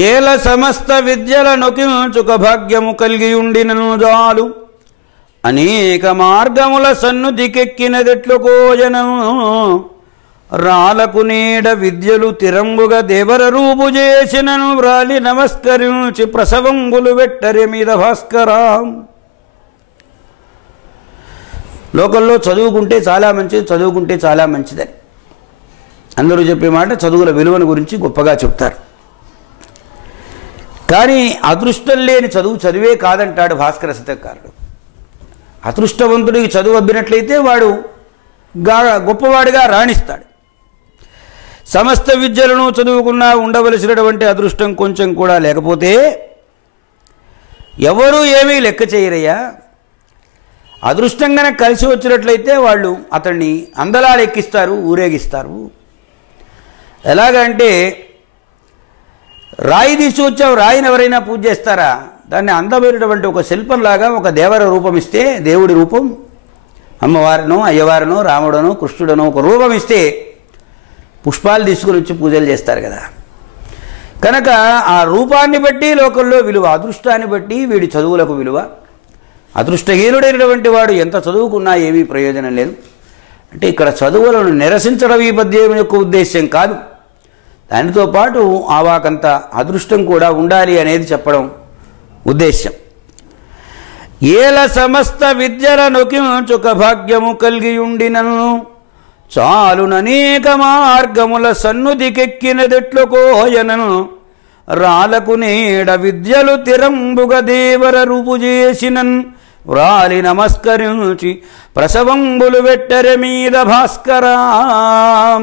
ఏల సమస్త విద్యల నొకించుక భాగ్యము కలిగియుండినను జాలు అనేక మార్గముల సన్నుదికెక్కినదెట్లు కోజనము రాలకు నీడ విద్యలు తిరంబుగా దేవర రూపు చేసినను వ్రాలి నమస్కరించి ప్రసవంబులు వెట్టరి మీద భాస్కరాం. లోకల్లో చదువుకుంటే చాలా మంచిది, చదువుకుంటే చాలా మంచిదని అందరూ చెప్పే మాట చదువుల విలువను గురించి గొప్పగా చెప్తారు. కానీ అదృష్టం లేని చదువు చదివే కాదంటాడు భాస్కర శతకారుడు. అదృష్టవంతుడికి చదువు అబ్బినట్లయితే వాడు గొప్పవాడిగా రాణిస్తాడు. సమస్త విద్యలను చదువుకున్నా ఉండవలసినటువంటి అదృష్టం కొంచెం కూడా లేకపోతే ఎవరూ ఏమీ లెక్క చేయరయ్యా. అదృష్టం కనుక కలిసి వచ్చినట్లయితే వాళ్ళు అతన్ని అందలాలు ఎక్కిస్తారు, ఊరేగిస్తారు. ఎలాగంటే రాయి తీసుకొచ్చావు, రాయిని ఎవరైనా పూజ చేస్తారా? దాన్ని అందమైనటువంటి ఒక శిల్పంలాగా ఒక దేవర రూపం ఇస్తే, దేవుడి రూపం, అమ్మవారినో అయ్యవారినో రాముడనో కృష్ణుడనో ఒక రూపం ఇస్తే పుష్పాలు తీసుకుని వచ్చి పూజలు చేస్తారు కదా. కనుక ఆ రూపాన్ని బట్టి లోకంలో విలువ, అదృష్టాన్ని బట్టి వీడి చదువులకు విలువ. అదృష్టహీనుడైనటువంటి వాడు ఎంత చదువుకున్నా ఏమీ ప్రయోజనం లేదు. అంటే ఇక్కడ చదువులను నిరసించడం ఈ పద్యం యొక్క ఉద్దేశ్యం కాదు. దానితో పాటు ఆవాకంత అదృష్టం కూడా ఉండాలి అనేది చెప్పడం ఉద్దేశ్యం. ఏల సమస్త విద్యల నొకించుక భాగ్యము కలిగియుండినను చాలుననేక మార్గముల సన్నుదికెక్కినదెట్లు కోయనను రాలకు నీడ విద్యలు తిరంబుగ దేవర రూపు చేసినన్ వ్రాలి నమస్కరించి ప్రసవంబులు వెట్టరె మీద భాస్కరాం.